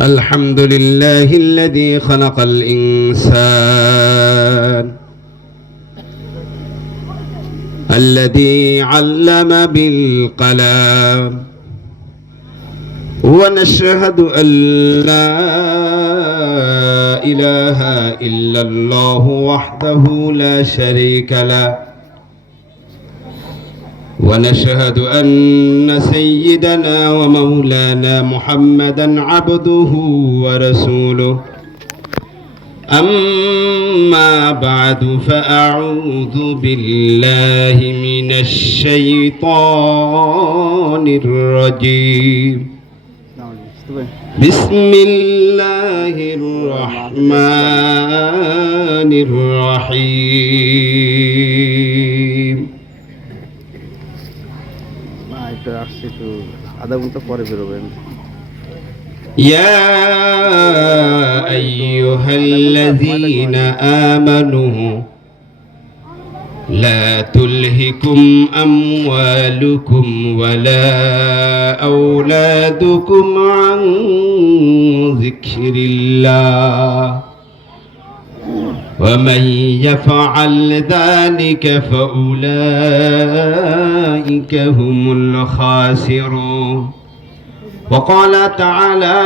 الحمد لله الذي خلق الإنسان الذي علم بالقلم ونشهد أن لا إله إلا الله وحده لا شريك له ونشهد أن سيدنا ومولانا محمدا عبده ورسوله أما بعد فأعوذ بالله من الشيطان الرجيم بسم الله الرحمن الرحيم يا أيها الذين آمنوا لا تلهكم أموالكم ولا أولادكم عن ذكر الله ومن يفعل ذلك فأولئك هم الخاسرون. وقال تعالى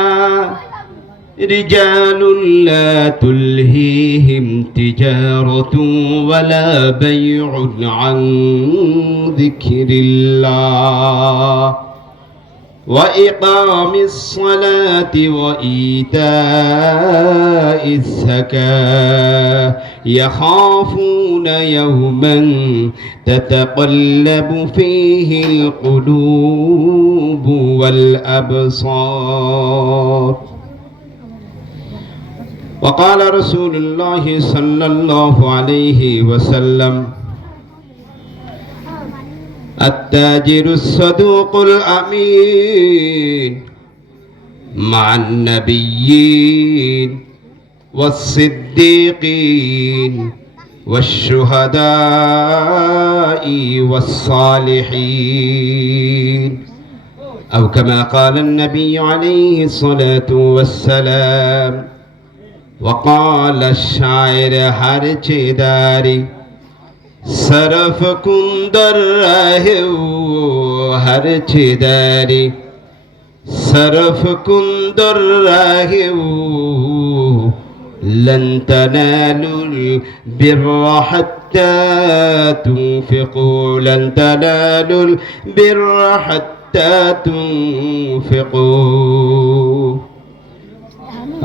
رجال لا تلهيهم تجارة ولا بيع عن ذكر الله وإقام الصلاة وإيتاء الزكاة يخافون يوما تتقلب فيه القلوب والأبصار. وقال رسول الله صلى الله عليه وسلم التاجر الصدوق الأمين مع النبيين والصديقين والشهداء والصالحين أو كما قال النبي عليه الصلاة والسلام. وقال الشاعر هر چیداری صرف کندر رہے ہر چیداری صرف کندر رہے لن تنالوا البر حتى تنفقوا لن تنالوا البر حتى تنفقوا.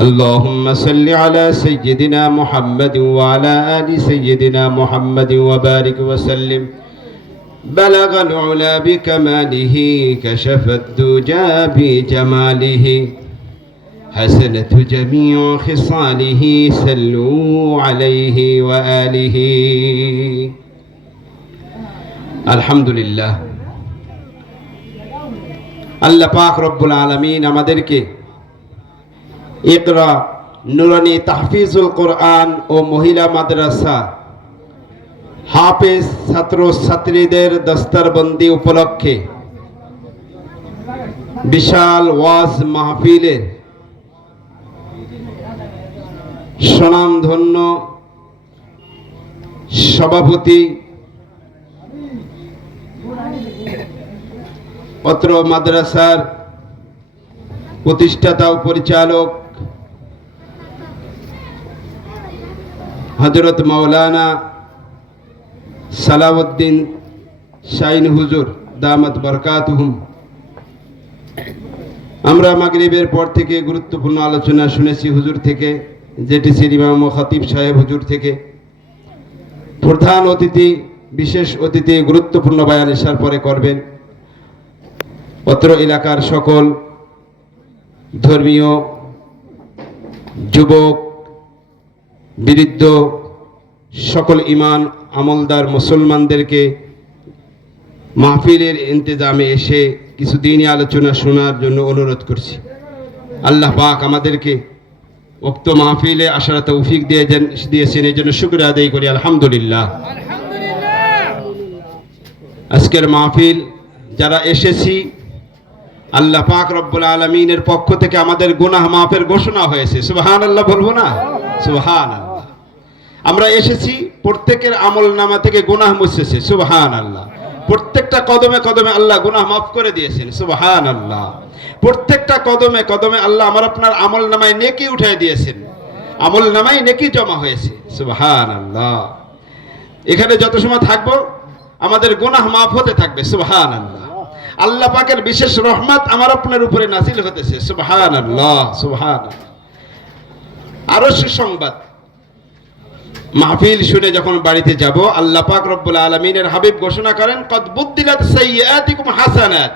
اللهم صل على سيدنا محمد وعلى آل سيدنا محمد وبارك وسلم. بلغ العلا بكماله كشف الدجى بجماله حسنت جميع خصاله صلوا عليه وآله. الحمد لله আল্লাহ পাক রব্বুল আলামিন আমাদেরকে ইকরা নুরানি তাহফিজুল কোরআন ও মহিলা মাদ্রাসা হাফেজ ছাত্র ছাত্রীদের দস্তারবন্দি উপলক্ষে বিশাল ওয়াজ মাহফিলের স্বনামধন্য সভাপতি অত্র মাদ্রাসার প্রতিষ্ঠাতা ও পরিচালক হযরত মাওলানা সালাউদ্দিন শাইন হুজুর দামাত বরকাতুহুম। আমরা মাগরিবের পর থেকে গুরুত্বপূর্ণ আলোচনা শুনেছি হুজুর থেকে, যেটি ইমাম ও খতিব সাহেব হুজুর থেকে। প্রধান অতিথি বিশেষ অতিথি গুরুত্বপূর্ণ বয়ান ইশার পরে করবেন। অত্র এলাকার সকল ধর্মীয় যুবক বৃদ্ধ সকল ঈমান আমলদার মুসলমানদেরকে মাহফিলের ইন্তজামে এসে কিছু দিনই আলোচনা শোনার জন্য অনুরোধ করছি। আল্লাহ পাক আমাদেরকে উক্ত মাহফিলে আসার তৌফিক দিয়েছেন, এই জন্য শুকর আদায় করি আলহামদুলিল্লাহ। আজকের মাহফিল যারা এসেছি আল্লাহ পাক রব্বুল আলামিনের পক্ষ থেকে আমাদের গুনাহ মাফের ঘোষণা হয়েছে। সুবহানাল্লাহ বলবো না? সুবহানাল্লাহ। আমরা এসেছি, প্রত্যেকের আমল নামা থেকে গুনাহ মুছেছে। সুবহানাল্লাহ। প্রত্যেকটা কদমে কদমে আল্লাহ গুনাহ মাফ করে দিয়েছেন। সুবহানাল্লাহ। প্রত্যেকটা কদমে কদমে আল্লাহ আমার আপনার আমল নামায় নেকি উঠিয়ে দিয়েছেন, আমল নামায় নেকি জমা হয়েছে। সুবহানাল্লাহ। এখানে যত সময় থাকবো আমাদের গুনাহ মাফ হতে থাকবে। সুবহানাল্লাহ। আল্লাহ পাকের বিশেষ রহমত আমার আপনার উপরে নাজিল হতেছে। সুবহানাল্লাহ, সুবহানাল্লাহ। আরো সুসংবাদ, মাহফিল শুনে যখন বাড়িতে যাব, আল্লাহ পাক রব্বুল আলামিনের হাবিব ঘোষণা করেন, কদ বুদ্দিলাত সাইয়্যাতিকুম হাসানাত,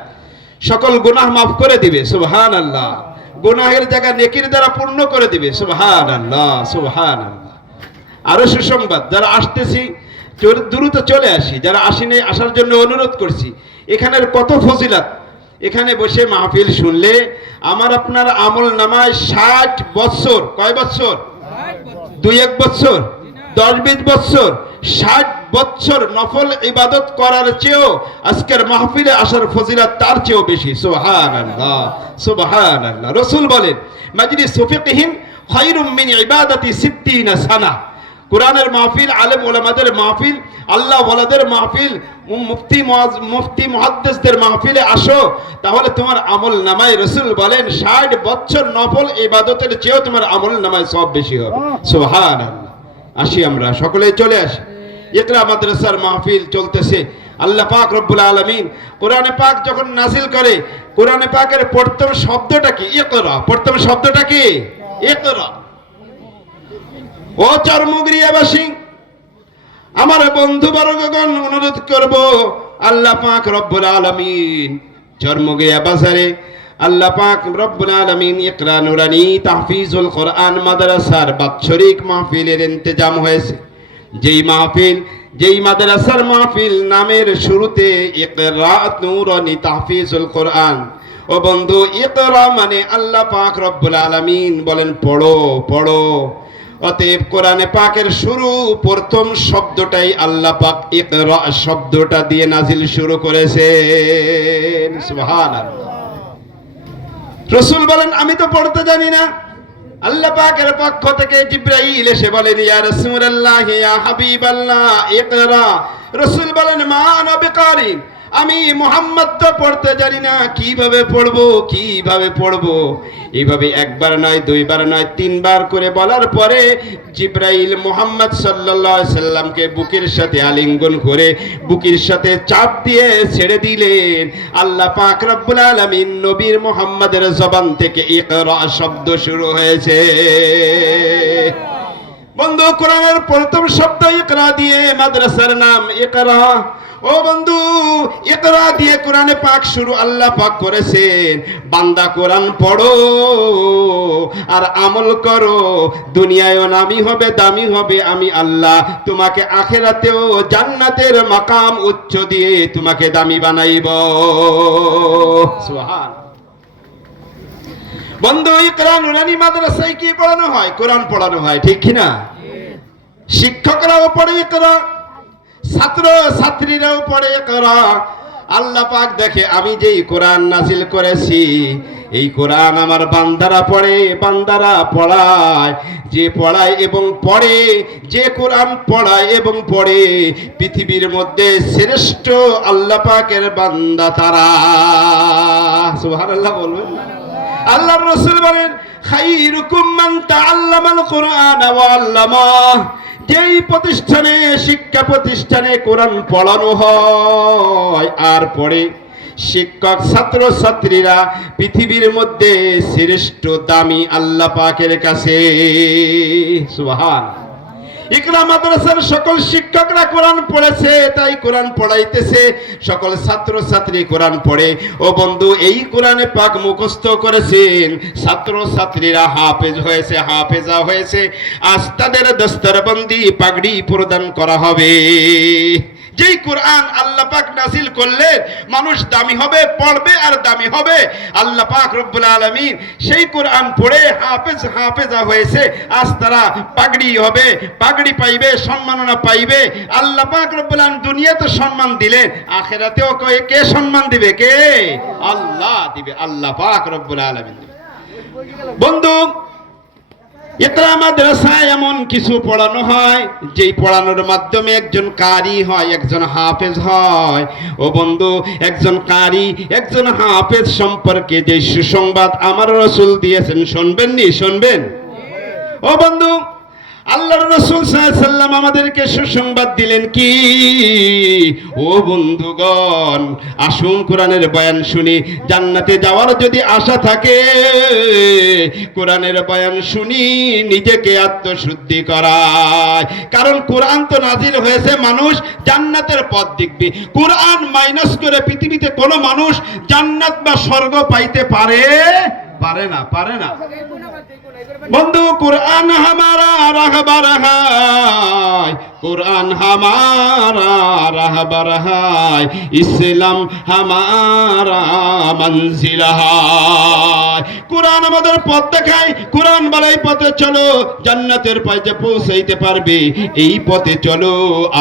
সকল গুনাহ মাফ করে দিবে। সুবহানাল্লাহ। গুনাহের জায়গা নেকির দ্বারা পূর্ণ করে দিবে। সুবহানাল্লাহ, সুবহানাল্লাহ। আরো সুসংবাদ, যারা আসতেছি দ্রুত চলে আসি, যারা আসেনি আসার জন্য অনুরোধ করছি। এখানের কত ফজিলত, এখানে বসে মাহফিল শুনলে আমার আপনার আমল নামায় 60 বছর, কয় বছর? 2-1 বছর, 10-20 বছর, 60 বছর নফল ইবাদত করার চেয়েও আজকের মাহফিলে আসার ফজিলত তার চেয়েও বেশি। সুবহানাল্লাহ, সুবহানাল্লাহ। রাসূল বলেন, মাজলিসু ফিকহিন খায়রুম মিন ইবাদাতি 60 সানা। কোরআনের মাহফিল, আলেম ওলামাদের মাহফিল, আল্লাহ ওয়ালাদের মাহফিল, মুফতি মুহাদ্দিসদের মাহফিলে আসো, তাহলে তোমার আমল নামায় রাসূল বলেন 60 বছর নফল ইবাদতের চেয়েও তোমার আমল নামায় সব বেশি হবে। সুবহানাল্লাহ। আসি, আমরা সকলে চলে আসি। ইকরা মাদ্রাসার মাহফিল চলতেছে। আল্লাহ পাক রব্বুল আলামিন কোরআনে পাক যখন নাযিল করে, কোরআনে পাকের প্রথম শব্দটা কি? ইকরা। প্রথম শব্দটা কি? ইকরা। ও চরমুগরিয়াবাসী, আমার বন্ধু বর্গগণ, অনুরোধ করব, আল্লাহ পাক রব্বুল আলামিন চরমুগরিয়া বাজারে আল্লাহ পাক রব্বুল আলামিন ইকরা নুরানি তাহফিজুল কোরআন মাদ্রাসার বাৎসরিক মাহফিলের ইন্তজাম হয়েছে। যেই মাদ্রাসার মাহফিল নামের শুরুতে ইকরা নুরানি তাহফিজুল কোরআন। ও বন্ধু, ইকরা মানে আল্লাহ পাক রব্বুল আলামিন বলেন পড়ো, পড়ো। অতএব কোরআনে পাকের শুরু, প্রথম শব্দটাই আল্লাহ পাক ইকরা শব্দটা দিয়ে নাজিল শুরু করেছেন। সুবহানাল্লাহ। রাসূল বলেন, আমি তো পড়তে জানি না। আল্লাহ পাকের পক্ষ থেকে জিবরাইল এসে বলেন, ইয়া রাসূলুল্লাহ, ইয়া হাবিবাল্লাহ, ইকরা। রাসূল বলেন, মা আনা বিকারি, আমি মুহাম্মদ তো পড়তে জানি না, কিভাবে পড়বো, কিভাবে পড়বো। এইভাবে একবার নয়, দুইবার নয়, 3 বার করে বলার পরে জিবরাইল মুহাম্মদ সাল্লাল্লাহু আলাইহি সাল্লামকে বুকের সাথে আলিঙ্গন করে বুকের সাথে চাপ দিয়ে ছেড়ে দিলেন। আল্লাহ পাক রব্বুল আলামিন নবীর মুহাম্মাদের জবান থেকে ইকরা শব্দ শুরু হয়েছে। বন্ধু, কোরআনের প্রথম শব্দ ইকরা দিয়ে মাদ্রাসার নাম ইকরা। ও বন্ধু, ইকরা দিয়ে কোরআনে পাক শুরু আল্লাহ পাক করেছেন। বান্দা কোরআন পড়ো আর আমল করো, দুনিয়ায়ও নামি হবে, দামি হবে আমি আল্লাহ। তোমাকে আখিরাতেও জান্নাতের মাকাম উচ্চ দিয়ে তোমাকে দামি বানাইব। সুবহান। বন্ধু, ইকরা নুরানি মাদ্রাসায় কি পড়ানো হয়? কোরআন পড়ানো হয়, ঠিক কি না? শিক্ষকরাও পড়ে ইকরা, ছাত্র ছাত্রীরাও পড়ে ইকরা। আল্লাহ পাক দেখে, আমি যেই কোরআন নাজিল করেছি এই কোরআন আমার বান্দারা পড়ে, বান্দারা পড়ায়। যে পড়ায় এবং পড়ে, যে কোরআন পড়ায় এবং পড়ে, পৃথিবীর মধ্যে শ্রেষ্ঠ আল্লাহ পাকের বান্দা তারা। সুবহানাল্লাহ বলবেন। আল্লাহর রাসূল বলেন, খায়রুকুম মান তাআল্লামাল কুরআন ওয়া আল্লামাহ। যেই প্রতিষ্ঠানে, শিক্ষা প্রতিষ্ঠানে কোরআন পড়ানো হয় আর পড়ে, শিক্ষক ছাত্র ছাত্রীরা পৃথিবীর মধ্যে শ্রেষ্ঠ, দামি আল্লাহ পাকের কাছে। সুবহান। ইকরা মাদ্রাসার সকল শিক্ষকরা কোরআন পড়েছে, তাই কোরআন পড়াইতেছে। সকল ছাত্র ছাত্রী কোরআন পড়ে। ও বন্ধু, এই কোরআনে পাক মুখস্থ করেছেন ছাত্র ছাত্রীরা, হাফেজ হয়েছে, হাফেজা হয়েছে। আজ তাদের দস্তরবন্দি পাগড়ি প্রদান করা হবে। যেই কোরআন আল্লাহ পাক নাজিল করলেন মানুষ দামি হবে, পড়বে আর দামি হবে। আল্লাহ পাক রব্বুল আলামিন সেই কোরআন পড়ে হাফেজা হয়েছে, আজ তারা পাগড়ি হবে, পাগড়ি পাইবে, সম্মাননা পাইবে। আল্লাহ পাক রব্বুল আলামিন দুনিয়াতে সম্মান দিলেন, আখিরাতেও কে সম্মান দিবে? কে? আল্লাহ দিবে, আল্লাহ পাক রব্বুল আলামিন দিবে। বন্ধু, ইকরা মাদ্রাসায় এমন কিছু পড়ানো হয় যেই পড়ানোর মাধ্যমে একজন কারি হয়, একজন হাফেজ হয়। ও বন্ধু, একজন কারি, একজন হাফেজ সম্পর্কে যে সুসংবাদ আমার রাসূল দিয়েছেন, শুনবেন নি? শুনবেন? ও বন্ধু, আল্লাহর রাসূল সাল্লাল্লাহু আলাইহি ওয়াসাল্লাম আমাদেরকে সুসংবাদ দিলেন কি? ও বন্ধুগণ, আসুন কোরআনের বয়ান শুনি। জান্নাতে যাওয়ার যদি আশা থাকে, কোরআনের বয়ান শুনি নিজেকে আত্মশুদ্ধি করায়। কারণ কোরআন তো নাজিল হয়েছে, মানুষ জান্নাতের পথ দেখবে। কোরআন মাইনাস করে পৃথিবীতে কোনো মানুষ জান্নাত বা স্বর্গ পাইতে পারে না, পারে না। বন্ধু, কোরআন হামারা রাহবার হায়, কোরআন হামারা রাহবার হায়, ইসলাম হামারা মঞ্জিল হায়। কোরআন আমাদের পথ দেখায়। কোরআন বলে এই পথে চলো, জান্নাতের পাশে পৌঁছাইতে পারবে। এই পথে চলো,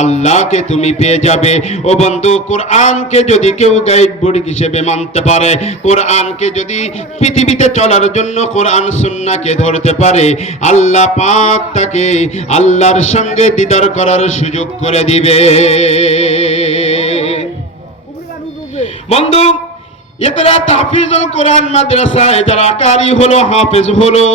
আল্লাহকে তুমি পেয়ে যাবে। ও বন্ধু, কোরআনকে যদি কেউ গাইড বুক হিসেবে মানতে পারে, কোরআনকে যদি পৃথিবীতে চলার জন্য কোরআন সুন্নাহকে ধরতে পারে, আল্লাহ পাক তাকে আল্লাহর সঙ্গে দিদার করার সুযোগ করে দিবে। বন্ধু, ইকরা তাহফিজুল কোরআন মাদ্রাসায় যারা কারি হলো, হাফেজ হলো,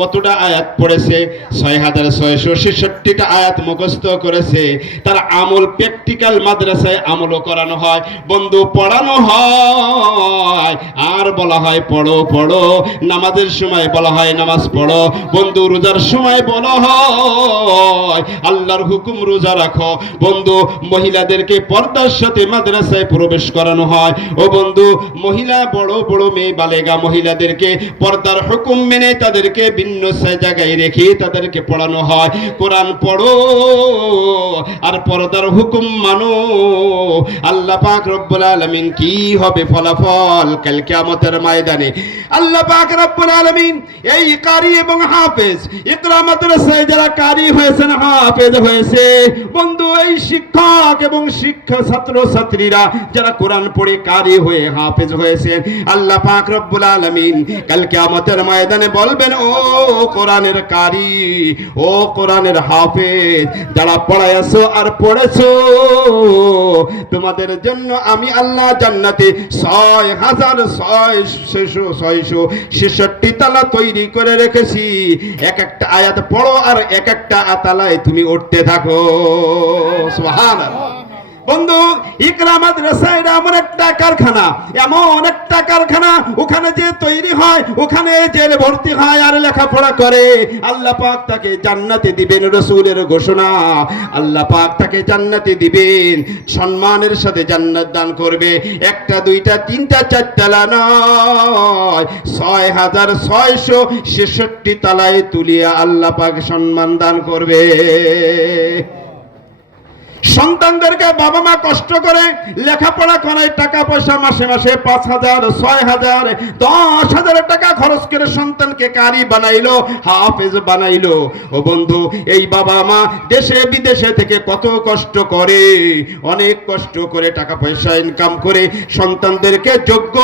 কতটা আয়াত পড়েছে? 6666টা আয়াত মুখস্থ করেছে। তার আমল প্র্যাকটিক্যাল মাদ্রাসায় আমলও করানো হয়। বন্ধু, পড়ানো হয় আর বলা হয় পড়ো পড়ো। নামাজের সময় বলা হয় নামাজ পড়ো। বন্ধু, রোজার সময় বলা হয় আল্লাহর হুকুম রোজা রাখো। বন্ধু, মহিলাদেরকে পর্দার সাথে মাদ্রাসায় প্রবেশ করানো হয়। ও বন্ধু, মহিলা বড় বড় মেয়ে বালেগা মহিলাদেরকে পর্দার হুকুম মেনে তাদেরকে ভিন্ন জায়গায় রেখে তাদেরকে পড়ানো হয়। কোরআন পড়ো আর পর্দার হুকুম মানো। আল্লাহ পাক রব্বুল আলামিন কি হবে ফলাফল কাল কিয়ামতের ময়দানে? আল্লাহ পাক রব্বুল আলামিন এই কারি এবং হাফেজ, ইকরা মাদ্রাসায় যারা কারি হয়েছেন, হাফেজ হয়েছে, বন্ধু, এই শিক্ষক এবং শিক্ষা ছাত্র ছাত্রীরা যারা কোরআন পড়ে কারি হয়ে হাফেজ হয়েছেন, আল্লাহ পাক রব্বুল আলামিন কাল কিয়ামতের ময়দানে বলবেন, ও কোরআনের কারি, ও কোরআনের হাফেজ, যারা পড়ায়ছো আর পড়েছো, তোমাদের জন্য আমি আল্লাহ জান্নাতে 6666 তালা তৈরি করে রেখেছি। এক একটা আয়াত পড়ো আর এক একটা তালায় তুমি উঠতে থাকো। সুবহানাল্লাহ। বন্ধু, ইকরা মাদ্রাসা এটা এমন একটা কারখানা, এমন একটা কারখানা, ওখানে যে তৈরি হয়, ওখানে যে ভর্তি হয় আর লেখাপড়া করে, আল্লাহ পাক তাকে জান্নাতে দিবেন। রাসূলের ঘোষণা, আল্লাহ পাক তাকে জান্নাতে দিবেন, সম্মানের সাথে জান্নাত দান করবে। একটা দুইটা তিনটা চারতলা নয়, 6666 তালায় তুলিয়া আল্লাহ পাক সম্মান দান করবে। সন্তানদেরকে বাবা মা কষ্ট করে লেখাপড়া করায়, টাকা পয়সা মাসে মাসে 5,000, 6,000, 10,000 টাকা খরচ করে সন্তানকে কারি বানাইলো, হাফেজ বানাইলো। ও বন্ধু, এই বাবা মা দেশে বিদেশে থেকে কত কষ্ট করে, অনেক কষ্ট করে টাকা পয়সা ইনকাম করে সন্তানদেরকে যোগ্য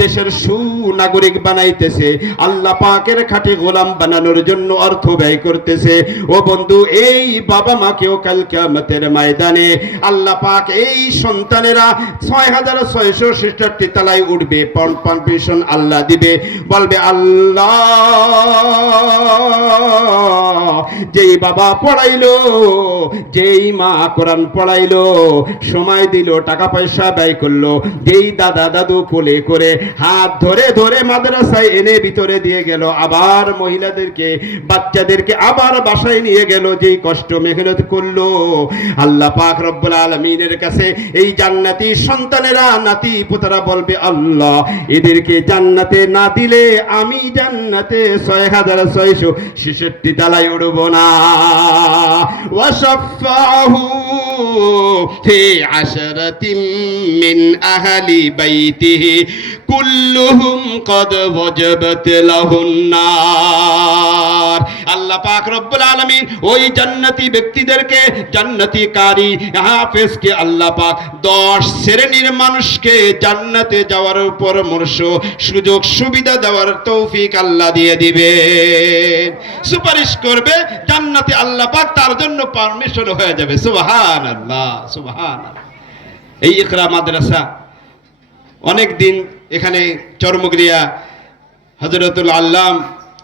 দেশের সুনাগরিক বানাইতেছে, আল্লাহ পাকের খাঁটি গোলাম বানানোর জন্য অর্থ ব্যয় করতেছে। ও বন্ধু, এই বাবা মাকেও কাল কিয়ামতের ময়দানে আল্লাহ পাক এই সন্তানেরা 6666 তলায় উঠবে, পারমিশন আল্লাহ দিবে, বলবে আল্লাহ যেই বাবা পড়াইলো, যেই মা কোরআন পড়াইলো, সময় দিল, টাকা পয়সা ব্যয় করলো, যেই দাদা দাদু কোলে করে হাত ধরে ধরে মাদ্রাসায় এনে ভিতরে দিয়ে গেল, আবার মহিলাদেরকে বাচ্চাদেরকে আবার বাসায় নিয়ে গেল, যেই কষ্ট মেহনত করলো, আল্লাহ আল্লাহ পাক রব্বুল আলামিনের কাছে এই জান্নাতি সন্তানেরা নাতি পুত্ররা বলবে, আল্লাহ এদেরকে জান্নাতে না দিলে আমি জান্নাতে 6666 তলায় উঠব না। ওয়াশাফাহু ফি আশরাতিন মিন আহলি বাইতিহি কুল্লুহুম কদ ওয়াজাবাত লাহুন নার। আল্লাহ পাক রব্বুল আলামিন ওই জান্নাতি ব্যক্তিদেরকে, জান্নাতি কারি হাফেজকে আল্লাহ পাক 10 শ্রেণীর মানুষকে জান্নাতে যাওয়ার পরামর্শ সুযোগ সুবিধা দেওয়ার তৌফিক আল্লাহ দিয়ে দিবে, সুপারিশ করবে জান্নাতে, আল্লাহ পাক তার জন্য পারমিশন হয়ে যাবে। সুবহানাল্লাহ, সুবহানাল্লাহ। এই ইকরা মাদ্রাসা অনেক দিন এখানে চরমুগরিয়া হযরতুল আল্লাম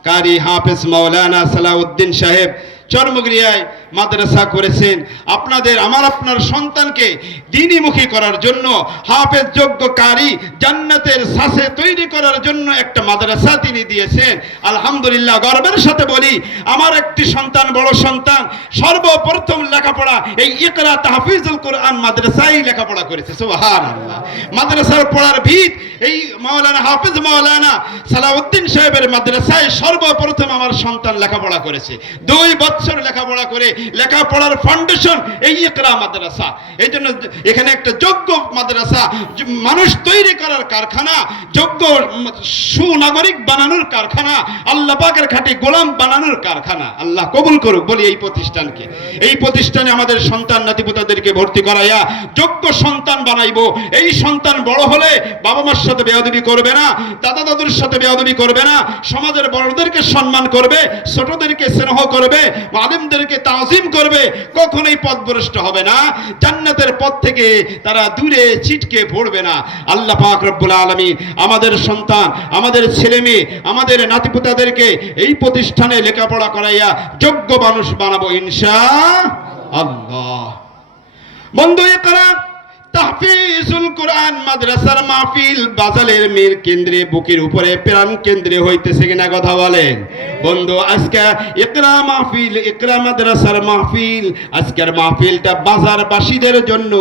কারি হাফেজ মাওলানা সালাউদ্দিন সাহেব চরমুগরিয়ায় মাদ্রাসা করেছেন। আপনাদের আপনার সন্তানকে দ্বীনমুখী করার জন্য, হাফেজ যোগ্য কারি জান্নাতের সাথে তৈরি করার জন্য একটা মাদ্রাসা তিনি দিয়েছেন। আলহামদুলিল্লাহ, গর্বের সাথে বলি, আমার একটি সন্তান, বড় সন্তান, সর্বপ্রথম লেখাপড়া এই ইকরা তাহফিজুল কোরআন মাদ্রাসায় লেখাপড়া করেছে। সুবহানাল্লাহ। মাদ্রাসার পড়ার ভিত এই মাওলানা হাফেজ মাওলানা সালাউদ্দিন সাহেবের মাদ্রাসায় সর্বপ্রথম আমার সন্তান লেখাপড়া করেছে। 2 বছর লেখাপড়া করে লেখাপড়ার ফাউন্ডেশন এই ইকরা মাদ্রাসা। এই জন্য এখানে একটা যোগ্য মাদ্রাসা, মানুষ তৈরি করার কারখানা, যোগ্য সুনাগরিক বানানোর কারখানা, আল্লাহ পাকের খাঁটি গোলাম বানানোর কারখানা। আল্লাহ কবুল করুক বলি এই প্রতিষ্ঠানকে। এই প্রতিষ্ঠানে আমাদের সন্তান নাতিপুতাদেরকে ভর্তি করাইয়া যোগ্য সন্তান বানাইবো। এই সন্তান বড় হলে বাবা মার সাথে বেয়াদবি করবে না, দাদা দাদুর সাথে বেয়াদবি করবে না, সমাজের বড়দেরকে সম্মান করবে, ছোটদেরকে স্নেহ করবে, আলেমদেরকে তাজিম করবে, কখনোই পথভ্রষ্ট হবে না, জান্নাতের পথ থেকে তারা দূরে ছিটকে পড়বে না। আল্লাহ পাক রব্বুল আলামিন আমাদের সন্তান, আমাদের ছেলে মেয়ে, আমাদের নাতিপুতাদেরকে এই প্রতিষ্ঠানে লেখাপড়া করাইয়া যোগ্য মানুষ বানাবো ইনশাআল্লাহ। বন্ধু, ইকরা তাহফিজুল কোরআন মাদ্রাসার মাহফিল বাজারের মের কেন্দ্রে, বুকের উপরে প্রাণ কেন্দ্রে হইতেছে কিনা কথা বলেন বন্ধু। আজকে ইকরা মাহফিল, ইকরা মাদ্রাসার মাহফিল, আজকের মাহফিলটা বাজারবাসীদের জন্য,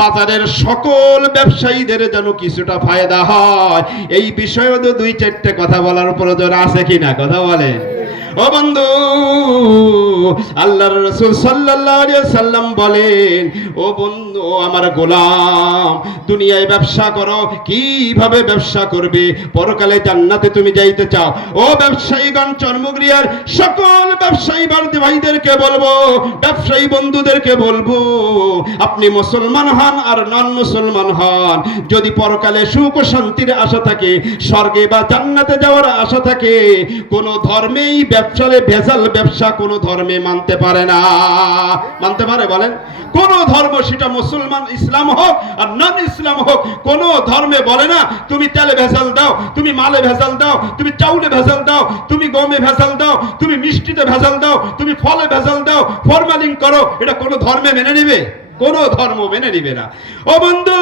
বাজারের সকল ব্যবসায়ীদের যেন কিছুটা ফায়দা হয়, এই বিষয়ে তো 2-4টে কথা বলার প্রয়োজন আছে কিনা কথা বলেন। ও বন্ধু, আল্লাহর রাসূল সাল্লাল্লাহু আলাইহি সাল্লাম বলেন, ও বন্ধু, ও আমার গোলাম, দুনিয়ায় ব্যবসা করো, কিভাবে ব্যবসা করবে, পরকালে জান্নাতে তুমি যাইতে চাও। ও ব্যবসায়ীগণ, চরমুগরিয়ার সকল ব্যবসায়ী ভাইদেরকে বলবো, ব্যবসায়ী বন্ধুদেরকে বলবো, আপনি মুসলমান হন আর নন মুসলমান হন, যদি পরকালে সুখ ও শান্তির আশা থাকে, স্বর্গে বা জান্নাতে যাওয়ার আশা থাকে, কোন ধর্মেই ব্যবসারে ভেজাল ব্যবসা কোন ধর্মে মানতে পারে না। মানতে পারে বলেন? কোন ধর্ম, সেটা মুসলমান ইসলাম হোক আর নন ইসলাম হোক, কোন ধর্মে বলে না তুমি তেলে ভেজাল দাও, তুমি মালে ভেজাল দাও, তুমি চাউলে ভেজাল দাও, তুমি গমে ভেজাল দাও, তুমি মিষ্টিতে ভেজাল দাও, তুমি ফলে ভেজাল দাও, ফরমালিন করো। এটা কোন ধর্মে মেনে নিবে? কোন ধর্ম মেনে নিবে না। ও বন্ধু,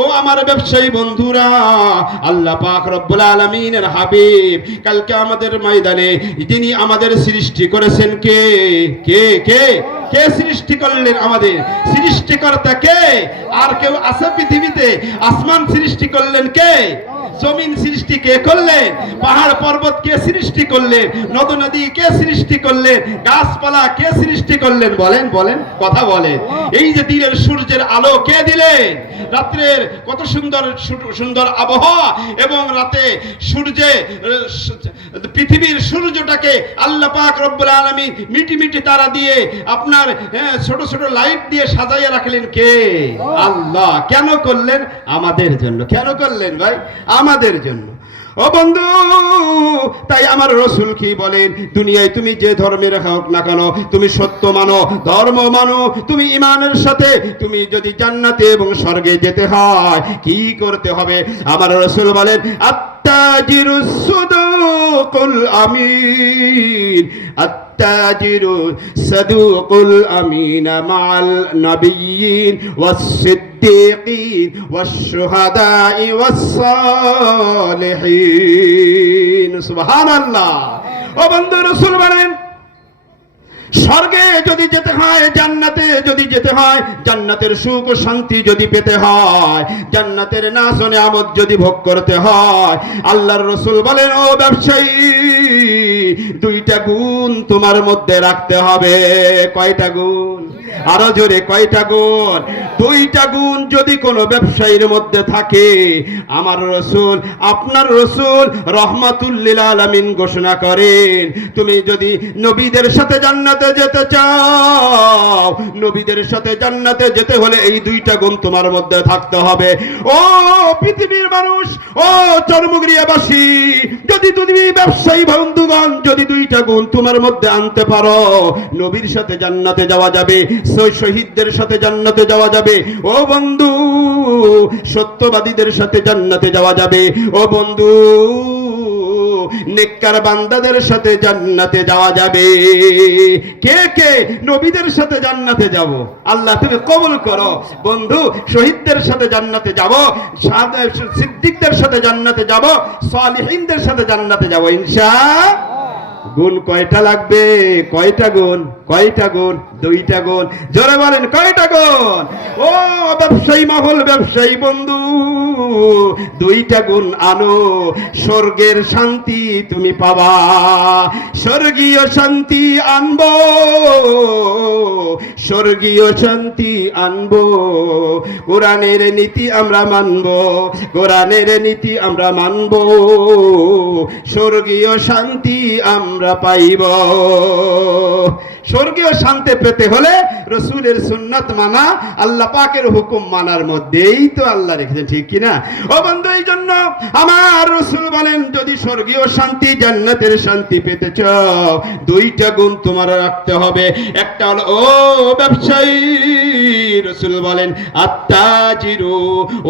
ও আমার ব্যবসায়ী বন্ধুরা, আল্লাহ পাক রব্বুল আলামিনের হাবিব কালকে আমাদের ময়দানে যিনি আমাদের সৃষ্টি করেছেন, কে কে কে কে সৃষ্টি করলেন? আমাদের সৃষ্টিকর্তা কে? আর কেউ আছে পৃথিবীতে? আসমান সৃষ্টি করলেন কে? জমিন সৃষ্টি কে করলেন? পাহাড় পর্বত কে সৃষ্টি করলেন? নদ নদী কে সৃষ্টি করলেন? গাছপালা কে সৃষ্টি করলেন? বলেন বলেন, কথা বলেন। এই যে দিনের সূর্যের আলো কে দিলেন? রাত্রের কত সুন্দর সুন্দর আবহাওয়া, এবং রাতে সূর্যে পৃথিবীর সূর্যটাকে আল্লাহ পাক রব্বুল আলামিন মিটি মিটি তারা দিয়ে, আপনার ছোট ছোট লাইট দিয়ে সাজাইয়া রাখলেন কে? আল্লাহ। কেন করলেন? আমাদের জন্য। কেন করলেন ভাই? আমাদের জন্য। ও বন্ধু, তাই আমার রাসূল কি বলেন, দুনিয়ায় তুমি যে ধর্মের হোক না কেন, তুমি সত্য মানো, ধর্ম মানো, তুমি ঈমানের সাথে তুমি যদি জান্নাতে এবং স্বর্গে যেতে হয়, কি করতে হবে? আমার রাসূল বলেন, আত্তাজিরুস সাদুকুল আমিন, আত্তাজিরু সাদুকুল আমিন মাআল নবিয়্যিন ওয়াস সিদ্দীকিন ওয়াস শুহাদাই ওয়াস সালিহিন। সুবহানাল্লাহ। ও বন্ধু, রাসূল বলেন, স্বর্গে যদি যেতে হয়, জান্নাতে যদি যেতে হয়, জান্নাতের সুখ ও শান্তি যদি পেতে হয়, জান্নাতের নাজ ও নিয়ামত যদি ভোগ করতে হয়, আল্লাহর রাসূল বলেন, ও ব্যবসায়ী, দুইটা গুণ তোমার মধ্যে রাখতে হবে। কয়টা গুণ? আরো জোরে, কয়টা গুণ? দুইটা গুণ যদি কোনো ব্যবসায়ীর মধ্যে থাকে, আমার রাসূল, আপনার রাসূল রাহমাতুল লিল আলামিন ঘোষণা করেন, তুমি যদি নবীদের সাথে জান্নাতে যেতে চাও, নবীদের সাথে জান্নাতে যেতে হলে এই দুইটা গুণ তোমার মধ্যে থাকতে হবে। ও পৃথিবীর মানুষ, ও চরমুগরিয়াবাসী, যদি তুমি ব্যবসায়ী বন্ধুগণ, যদি দুইটা গুণ তোমার মধ্যে আনতে পারো, নবীর সাথে জান্নাতে যাওয়া যাবে, শহীদদের সাথে জান্নাতে যাওয়া যাবে। ও বন্ধু, সত্যবাদীদের সাথে জান্নাতে যাওয়া যাবে। ও বন্ধু, নেককার বান্দাদের সাথে জান্নাতে যাওয়া যাবে। কে কে নবীদের সাথে জান্নাতে যাব? আল্লাহ তুমি কবুল করো। বন্ধু, শহীদদের সাথে জান্নাতে যাব, সিদ্দিকদের সাথে জান্নাতে যাব, সালিহিনদের সাথে জান্নাতে যাব ইনশাআল্লাহ। গুণ কয়টা লাগবে? কয়টা গুণ? কয়টা গুণ? দুইটা গুণ। জোরে বলেন, কয়টা গুণ? ও ব্যবসায়ী মহল, ব্যবসায়ী বন্ধু, দুইটা গুণ আনো, স্বর্গের শান্তি তুমি পাবা। স্বর্গীয় শান্তি আনবো, স্বর্গীয় শান্তি আনবো। কোরআনের নীতি আমরা মানবো, কোরআনের নীতি আমরা মানবো, স্বর্গীয় শান্তি আমরা পাইব। স্বর্গীয় শান্তি পেতে হলে রাসূলের সুন্নাত মানা, আল্লাহ পাকের হুকুম মানার মধ্যেই তো আল্লাহ রেখেছেন, ঠিক কি না? ও বন্ধু, এই জন্য আমার রাসূল বলেন, যদি স্বর্গীয় শান্তি, জান্নাতের শান্তি পেতে চাও, দুইটা গুণ তোমার রাখতে হবে। একটা হলো, ও ব্যবসায়ী, রাসূল বলেন, আত্তাজিরু,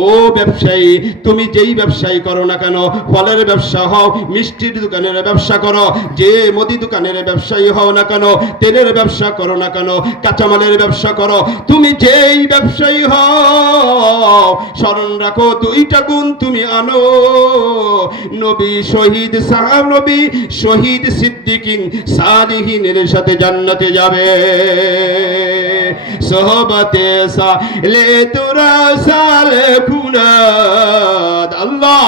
ও ব্যবসায়ী, তুমি যেই ব্যবসায়ী করো না কেন, ফলের ব্যবসা হও, মিষ্টির দোকানের ব্যবসা করো, যে মুদি দোকানের ব্যবসায়ী হও না কেন, তেলের ব্যবসা করো না কেন, কাঁচামালের ব্যবসা করো, তুমি যেই ব্যবসায়ী হও, স্মরণ রাখো দুইটা গুণ তুমি আনো। নবী, শহীদ, সাহাবী, শহীদ, সিদ্দিকিন, সালিহিনের সাথে জান্নাতে যাবে। সোহবতে সালে তোরা সালে কুনাদ, আল্লাহ,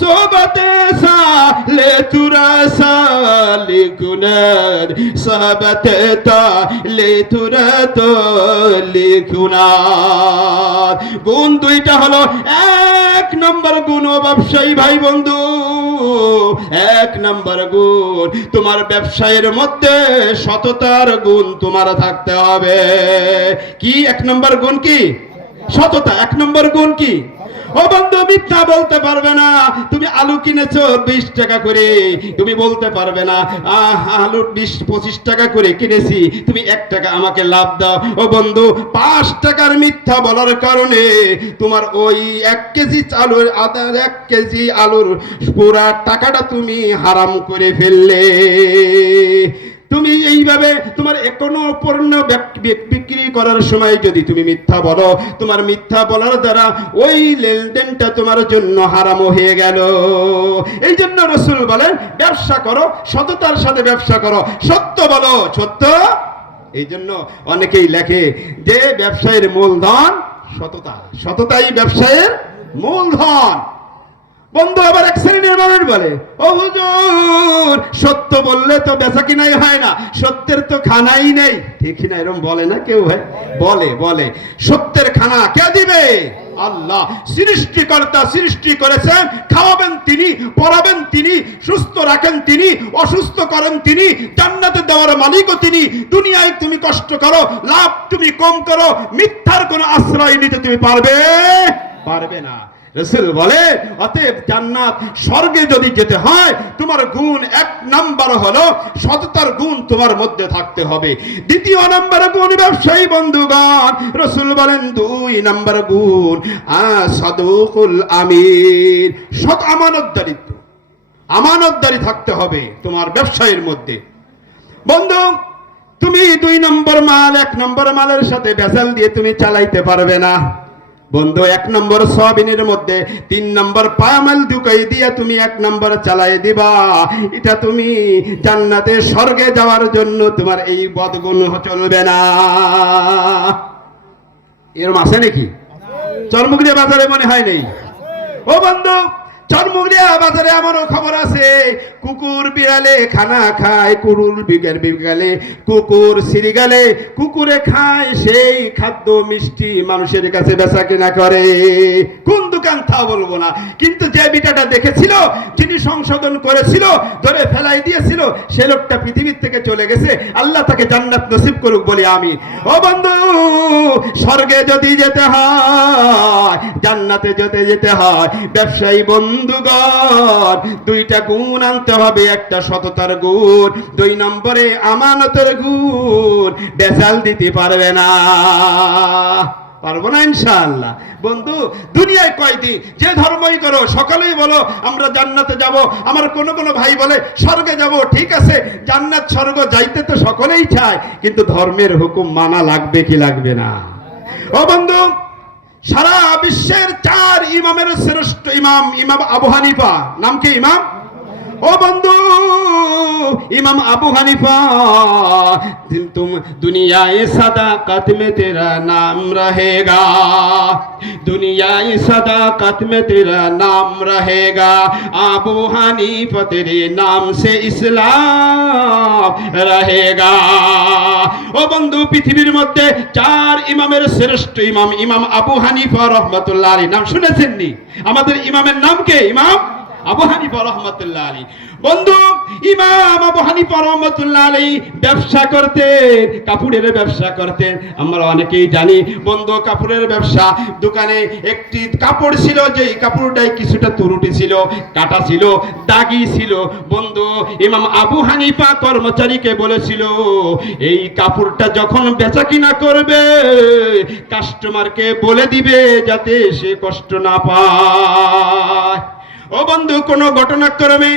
সোহবতে সালে তোরা সালে কুনাদ, সোহবতে তালে তোরা তালে কুনাদ। গুণ দুইটা হলো, এক নম্বর গুণ, ও ব্যবসায়ী ভাই বন্ধু, এক নম্বর গুণ, তোমার ব্যবসায়ের মধ্যে সততার গুণ তোমার থাকতে হবে। কি এক নম্বর গুণ? কি? সততা। এক নম্বর গুণ কি? ও বন্ধু, মিথ্যা বলতে পারবে না। তুমি আলু কিনেছো 20 টাকা করে, তুমি বলতে পারবে না, আলু 20-25 টাকা করে কিনেছি, তুমি 1 টাকা আমাকে লাভ দাও। ও বন্ধু, 5 টাকার মিথ্যা বলার কারণে তোমার ওই 1 কেজি আলুর, 1 কেজি আলুর পুরা টাকাটা তুমি হারাম করে ফেললে। তুমি এইভাবে তোমার কোনো পণ্য বিক্রি করার সময় যদি তুমি মিথ্যা বলো, তোমার মিথ্যা বলার দ্বারা ওই লেনদেনটা তোমার জন্য হারাম হয়ে গেল। এই জন্য রাসূল বলেন, ব্যবসা করো, সততার সাথে ব্যবসা করো, সত্য বলো, সত্য। এই জন্য অনেকেই লেখে যে ব্যবসায়ের মূলধন সততা, সততাই ব্যবসায়ের মূলধন। বন্ধু, আবার এক শ্রেণীর মানুষ বলে, ও হুজুর, সত্য বললে তো বেচা কিনাই হয় না, সত্যের তো খানাই নেই, ঠিক না? এরকম বলে না কেউ? ভাই বলে, বলে সত্যের খানা কে দিবে? আল্লাহ। সৃষ্টিকর্তা সৃষ্টি করেছেন, খাওয়াবেন তিনি, পড়াবেন তিনি, সুস্থ রাখেন তিনি, অসুস্থ করেন তিনি, জান্নাতে দেওয়ার মালিকও তিনি। দুনিয়ায় তুমি কষ্ট করো, লাভ তুমি কম করো, মিথ্যার কোনো আশ্রয় নিতে তুমি পারবে? পারবে না। রাসূল বলে, অতএব জান্নাত, স্বর্গে যদি যেতে হয়, তোমার গুণ 1 নাম্বার হলো সততার গুণ তোমার মধ্যে থাকতে হবে। দ্বিতীয় নাম্বার গুণ, ব্যবসায়ী বন্ধুগণ, রাসূল বলেন 2 নাম্বার গুণ, সাদুকুল আমিন, সৎ আমানতদারিত্ব, আমানতদারি থাকতে হবে তোমার ব্যবসায়ের মধ্যে। বন্ধু, তুমি 2 নম্বর মাল 1 নম্বর মালের সাথে ভেজাল দিয়ে তুমি চালাইতে পারবে না। বন্ধু 1 নম্বর সয়াবিনের মধ্যে 3 নম্বর পায়ামাল ঢুকাই দিয়া তুমি 1 নম্বর চালাই দিবা, এটা তুমি জান্নাতে স্বর্গে যাওয়ার জন্য তোমার এই বদগুণ চলবে না। এরম আছে নাকি? চরমুগড়িয়া বাজারে মনে হয় নেই। ও বন্ধু, চরমুগড়িয়া বাজারে এমনও খবর আছে, কুকুর বিড়ালে খানা খায়, কুরুল বিকালে কুকুর সিরিগালে কুকুরে খায়, সেই খাদ্য মিষ্টি মানুষের কাছে বেচা কেনা করে। কোন দোকান তা বলবো না, কিন্তু যে বিটাটা দেখেছিল, যিনি সংশোধন করেছিল, ধরে ফেলাই দিয়েছিল, সে লোকটা পৃথিবীর থেকে চলে গেছে। আল্লাহ তাকে জান্নাত নসিব করুক বলি আমিন। ও বন্ধু, স্বর্গে যদি যেতে হয়, জান্নাতে যেতে হয়, ব্যবসায়ী বন্ধুগণ 2টা গুণ আনতে হবে। একটা সততার গুণ, 2 নম্বরে আমানতের গুণ। বেজাল দিতে পারবে না, পারবো না ইনশাআল্লাহ। বন্ধু, দুনিয়ায় কয়দিন যে ধর্মই করো, সকালেই বলো আমরা জান্নাতে যাব, আমার কোনো ভাই বলে স্বর্গে যাব। ঠিক আছে, জান্নাত স্বর্গ যাইতে তো সকলেই চায়, কিন্তু ধর্মের হুকুম মানা লাগবে কি লাগবে না? ও বন্ধু, সারা বিশ্বের 4 ইমামের শ্রেষ্ঠ ইমাম আবু হানিফা। নাম কি ইমাম? ও বন্ধু, इमाम अबू हनीफा तुम दुनियाए सदाकत में तेरा नाम रहेगा, दुनियाए सदाकत में तेरा नाम रहेगा, अबू हनीफा तेरे नाम से इस्लाम रहेगा। ओ बंधु पृथिवीर मध्य 4 इमामेर श्रेष्ठ इमाम इमाम अबू हनीफा रहमतुल्लाह अलैहि नाम शुनेছেন নি? আমাদের ইমামের নাম কে? ইমাম আবু হানিফা রহমাতুল্লাহ আলাইহি। বন্ধু, ইমাম আবু হানিফা রহমাতুল্লাহ আলাইহি ব্যবসা করতেন, কাপড়ের ব্যবসা করতেন। আমরা অনেকেই জানি বন্ধু, কাপড়ের ব্যবসা। দোকানে একটি কাপড় ছিল, যেই কাপড়টাই কিছুটা তুরুটি ছিল, কাটা ছিল, দাগি ছিল। বন্ধু, ইমাম আবু হানিফা কর্মচারীকে বলেছিল, এই কাপড়টা যখন বেচা কিনা করবে, কাস্টমারকে বলে দিবে যাতে সে কষ্ট না পায়। ও বন্ধু, কোন ঘটনাক্রমে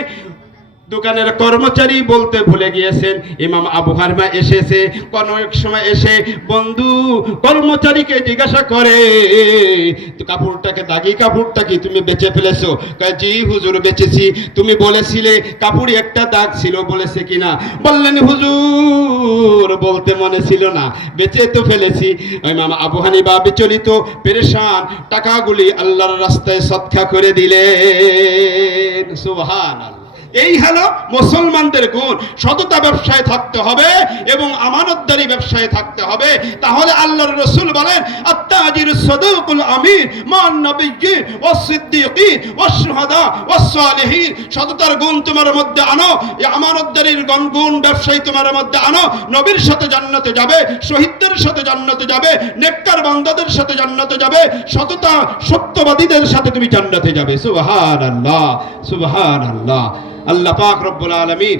দোকানের কর্মচারী বলতে ভুলে গিয়েছেন, ইমাম আবু হানিফা এসেছে। কোন এক সময় এসে বন্ধু কর্মচারীকে জিজ্ঞাসা করে, তো কাপড়টাকে দাগি কাপড়টা কি তুমি বেচে ফেলেছো? কয় জি হুজুর বেচেছি। তুমি বলেছিলে কাপড়ে একটা দাগ ছিল, বলেছে কিনা? বললেন হুজুর বলতে মনে ছিল না, বেচে তো ফেলেছি। ইমাম আবু হানিফা বিচলিত পেরেশান টাকাগুলি আল্লাহর রাস্তায় সদকা করে দিলেন। সুবহানাল্লাহ। এই হলো মুসলমানদের গুণ। সততা ব্যবসায় থাকতে হবে এবং আমানতদারি ব্যবসায় থাকতে হবে। তাহলে আল্লাহর রাসূল বলেন, আত-তাজিরুস সাদুকুল আমিন মান নবিয়্যিন ওয়াস সিদ্দীকিন ওয়াস শুহাদা ওয়াস সালিহিন। সততার গুণ তোমার মধ্যে আনো, এই আমানতদারির গুণ ব্যবসায়ী তোমার মধ্যে আনো। নবীর সাথে জান্নাতে যাবে, শহীদদের সাথে জান্নাতে যাবে, নেককার বান্দাদের সাথে জান্নাতে যাবে, সততা সত্যবাদীদের সাথে তুমি জান্নাতে যাবে। সুবহানাল্লাহ, সুবহানাল্লাহ। আল্লাহ পাক রব্বুল আলামিন